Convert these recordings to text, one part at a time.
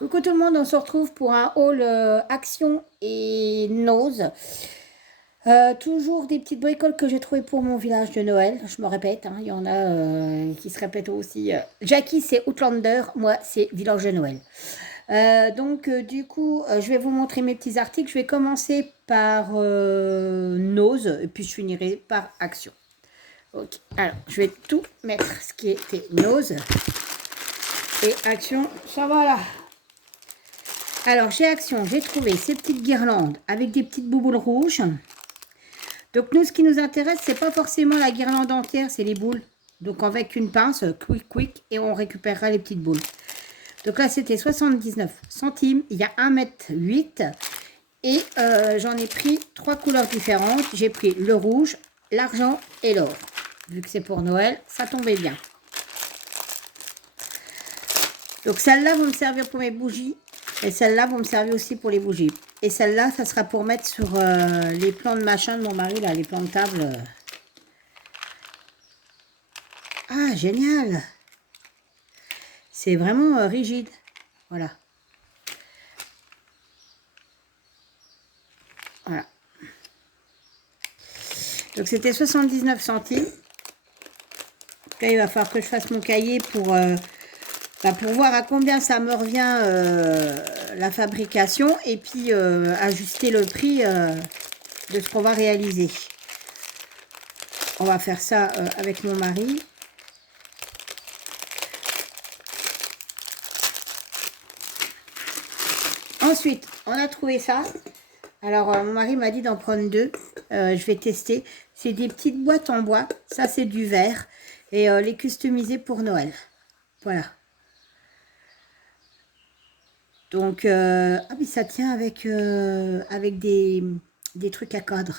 Coucou tout le monde, on se retrouve pour un haul Action et Nose. Toujours des petites bricoles que j'ai trouvées pour mon village de Noël. Je me répète, hein, il y en a qui se répètent aussi. Jackie, c'est Outlander, moi, c'est village de Noël. Du coup, je vais vous montrer mes petits articles. Je vais commencer par Nose, et puis je finirai par Action. Ok, alors, je vais tout mettre ce qui était Nose. Et Action, ça va là. Alors, chez Action, j'ai trouvé ces petites guirlandes avec des petites bouboules rouges. Donc, nous, ce qui nous intéresse, c'est pas forcément la guirlande entière, c'est les boules. Donc, avec une pince, quick, et on récupérera les petites boules. Donc là, c'était 79 centimes. Il y a 1,8 m. Et j'en ai pris 3 couleurs différentes. J'ai pris le rouge, l'argent et l'or. Vu que c'est pour Noël, ça tombait bien. Donc, celles-là vont me servir pour mes bougies. Et celles-là vont me servir aussi pour les bougies. Et celle-là, ça sera pour mettre sur les plans de machin de mon mari, là, les plans de table. Ah, génial! C'est vraiment rigide. Voilà. Voilà. Donc, c'était 79 centimes. Là, il va falloir que je fasse mon cahier pour voir à combien ça me revient la fabrication et puis ajuster le prix de ce qu'on va réaliser. On va faire ça avec mon mari. Ensuite, on a trouvé ça. Alors, mon mari m'a dit d'en prendre 2. Je vais tester. C'est des petites boîtes en bois. Ça, c'est du verre. Et les customiser pour Noël. Voilà. Donc, ah oui, ça tient avec des trucs à cadre.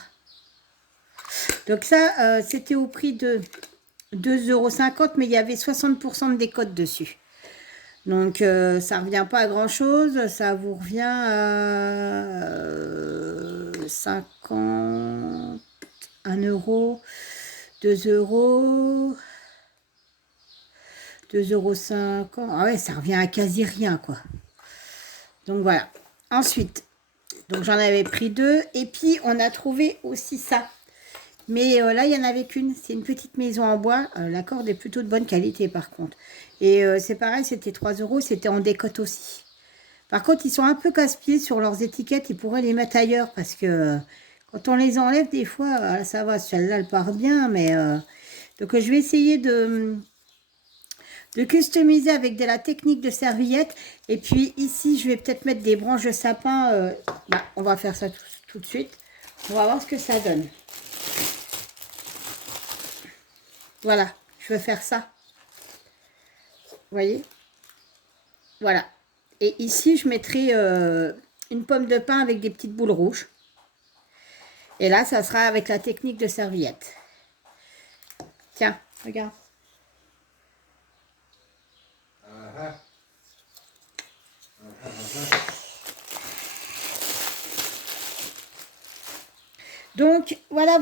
Donc ça, c'était au prix de 2,50 €, mais il y avait 60% de décote dessus. Donc, ça ne revient pas à grand-chose. Ça vous revient à 50, 1 €, 2 €, 2,50 €. Ah ouais, ça revient à quasi rien, quoi. Donc, voilà. Ensuite, donc j'en avais pris 2. Et puis, on a trouvé aussi ça. Mais là, il n'y en avait qu'une. C'est une petite maison en bois. La corde est plutôt de bonne qualité, par contre. Et c'est pareil, c'était 3 €. C'était en décote aussi. Par contre, ils sont un peu casse-pieds sur leurs étiquettes. Ils pourraient les mettre ailleurs parce que quand on les enlève, des fois, ça va. Celle-là, elle part bien. Mais donc, je vais essayer de customiser avec de la technique de serviette. Et puis, ici, je vais peut-être mettre des branches de sapin. On va faire ça tout de suite. On va voir ce que ça donne. Voilà, je vais faire ça. Vous voyez? Voilà. Et ici, je mettrai une pomme de pin avec des petites boules rouges. Et là, ça sera avec la technique de serviette. Tiens, regarde. Donc, voilà.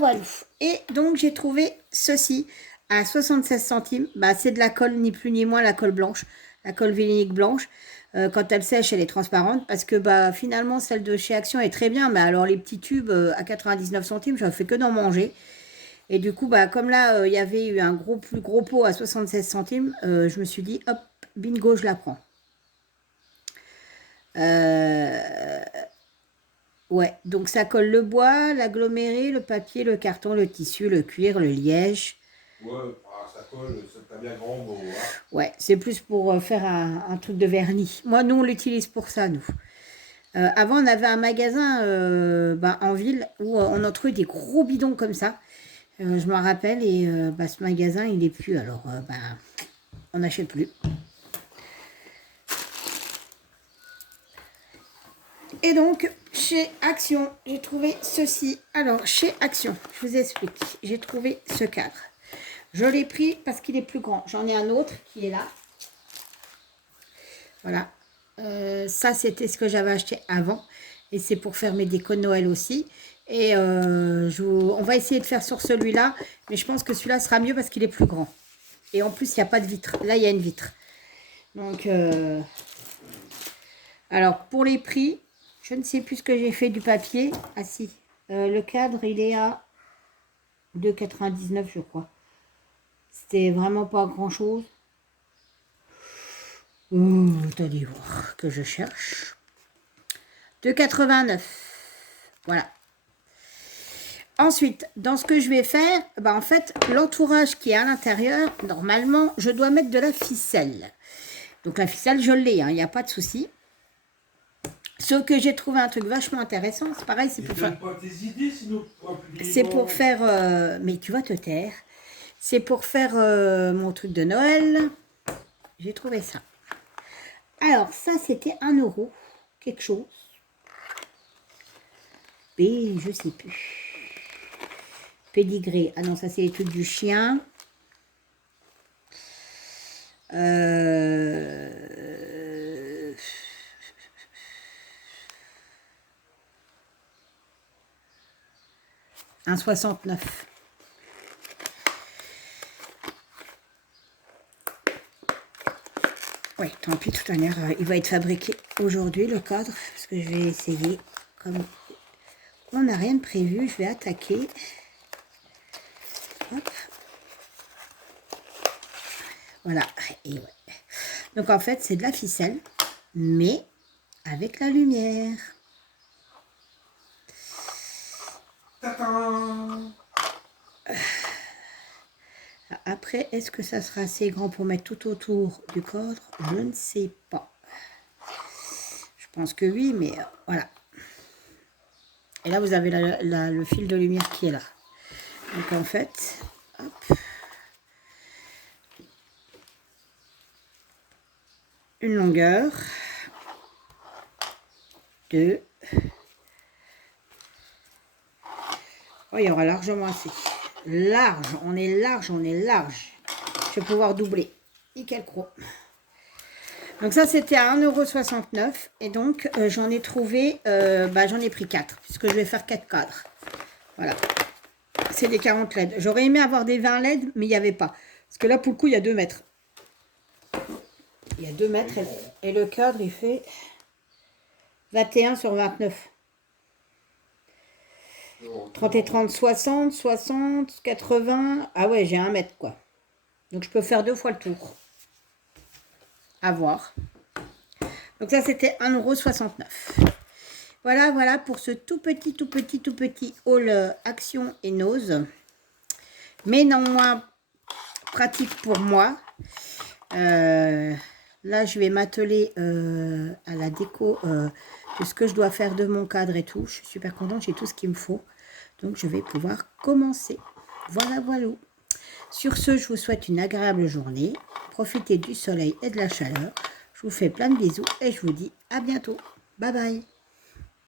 Et donc, j'ai trouvé ceci à 76 centimes. C'est de la colle, ni plus ni moins, la colle blanche. La colle vinylique blanche. Quand elle sèche, elle est transparente. Parce que finalement, celle de chez Action est très bien. Mais alors, les petits tubes à 99 centimes, je ne fais que d'en manger. Et du coup, comme là, il y avait eu un plus gros pot à 76 centimes, je me suis dit, hop, bingo, je la prends. Ouais, donc ça colle le bois, l'aggloméré, le papier, le carton, le tissu, le cuir, le liège. Ouais, ça colle, ça bien grand mot. Hein. Ouais, c'est plus pour faire un truc de vernis. Moi, nous, on l'utilise pour ça, nous. Avant, on avait un magasin en ville où on en trouvait des gros bidons comme ça. Je m'en rappelle, et ce magasin, il n'est plus. Alors, on n'achète plus. Et donc, chez Action, j'ai trouvé ceci. Alors, chez Action, je vous explique. J'ai trouvé ce cadre. Je l'ai pris parce qu'il est plus grand. J'en ai un autre qui est là. Voilà. Ça, c'était ce que j'avais acheté avant. Et c'est pour faire mes décos de Noël aussi. Et on va essayer de faire sur celui-là. Mais je pense que celui-là sera mieux parce qu'il est plus grand. Et en plus, il n'y a pas de vitre. Là, il y a une vitre. Donc, Alors, pour les prix, je ne sais plus ce que j'ai fait du papier. Ah si, le cadre, il est à 2,99 je crois. C'était vraiment pas grand-chose. Attendez voir que je cherche. 2,89. Voilà. Ensuite, dans ce que je vais faire, bah en fait, l'entourage qui est à l'intérieur, normalement, je dois mettre de la ficelle. Donc la ficelle, je l'ai, il n'y a pas de souci. Sauf que j'ai trouvé un truc vachement intéressant. C'est pareil, c'est pour faire... pas tes idées, sinon C'est pour faire... mais tu vas te taire. C'est pour faire mon truc de Noël. J'ai trouvé ça. Alors, ça, c'était 1 euro. Quelque chose. Et je sais plus. Pédigré. Ah non, ça, c'est les trucs du chien. Euh... 1,69. Oui, tant pis, de toute manière, il va être fabriqué aujourd'hui, le cadre, parce que je vais essayer, comme on n'a rien de prévu, je vais attaquer. Hop. Voilà, et ouais. Donc en fait, c'est de la ficelle, mais avec la lumière. Après, est-ce que ça sera assez grand pour mettre tout autour du cadre? Je ne sais pas. Je pense que oui, mais voilà. Et là, vous avez le fil de lumière qui est là. Donc en fait, hop. Une longueur. 2. Oh, il y aura largement assez. Large, on est large, on est large. Je vais pouvoir doubler. Nickel cro. Donc ça, c'était à 1,69 €. Et donc, j'en ai trouvé, j'en ai pris 4, puisque je vais faire 4 cadres. Voilà. C'est des 40 LED. J'aurais aimé avoir des 20 LED, mais il n'y avait pas. Parce que là, pour le coup, il y a 2 mètres. Il y a 2 mètres et le cadre, il fait 21 sur 29. 30 et 30, 60, 60, 80. Ah ouais, j'ai 1 mètre, quoi. Donc, je peux faire 2 fois le tour. À voir. Donc, ça, c'était 1,69 €. Voilà, voilà pour ce tout petit haul Action et Nose. Mais néanmoins, pratique pour moi. Là, je vais m'atteler à la déco de ce que je dois faire de mon cadre et tout. Je suis super contente, j'ai tout ce qu'il me faut. Donc, je vais pouvoir commencer. Voilà, voilà. Sur ce, je vous souhaite une agréable journée. Profitez du soleil et de la chaleur. Je vous fais plein de bisous et je vous dis à bientôt. Bye bye.